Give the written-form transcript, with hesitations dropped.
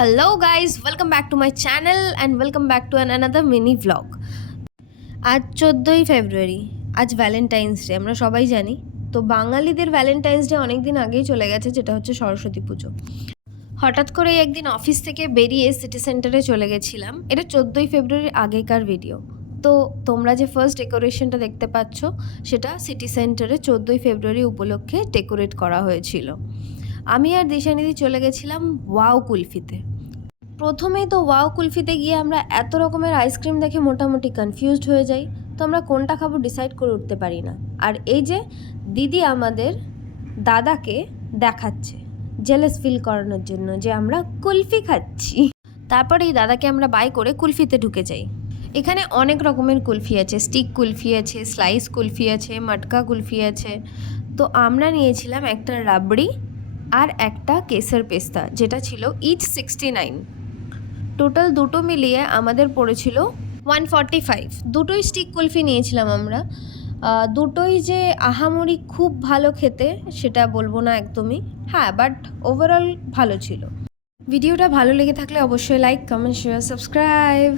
Hello guys, welcome back to my channel and welcome back to another mini vlog. আজ 14ই ফেব্রুয়ারি, আজ Valentine's day. আমরা সবাই জানি তো বাঙালিদের ভ্যালেন্টাইন্স ডে অনেক দিন আগেই চলে গেছে, যেটা হচ্ছে সরস্বতী পুজো। হঠাৎ করে একদিন অফিস থেকে বেরিয়ে সিটি সেন্টারে চলে গেছিলাম। এটা 14ই ফেব্রুয়ারির আগেকার ভিডিও। তো তোমরা যে ফার্স্ট ডেকোরেশনটা দেখতে পাচ্ছ সেটা সিটি সেন্টারে 14ই ফেব্রুয়ারি উপলক্ষে ডেকোরেট করা হয়েছিল। আমি আর দিশানিধি চলে গেছিলাম ওয়াও কুলফিতে। প্রথমেই তো ওয়াও কুলফিতে গিয়ে আমরা এত রকমের আইসক্রিম দেখে মোটামুটি কনফিউজড হয়ে যাই, তো আমরা কোনটা খাবো ডিসাইড করে উঠতে পারি না। আর এই যে দিদি আমাদের দাদাকে দেখাচ্ছে জেলাস ফিল করানোর জন্য যে আমরা কুলফি খাচ্ছি। তারপরে এই দাদাকে আমরা বাই করে কুলফিতে ঢুকে যাই। এখানে অনেক রকমের কুলফি আছে, স্টিক কুলফি আছে, স্লাইস কুলফি আছে, মটকা কুলফি আছে। তো আমরা নিয়েছিলাম একটা রাবড়ি আর একটা কেসর পেস্তা, যেটা ছিল ইচ 69। টোটাল দুটো মিলিয়ে আমাদের পড়েছিল 145। দুটোই স্টিক কুলফি নিয়েছিলাম আমরা। দুটোই যে আহামরি খুব ভালো খেতে সেটা বলবো না একদমই, হ্যাঁ, বাট ওভারঅল ভালো ছিল। ভিডিওটা ভালো লেগে থাকলে অবশ্যই লাইক, কমেন্ট, শেয়ার, সাবস্ক্রাইব।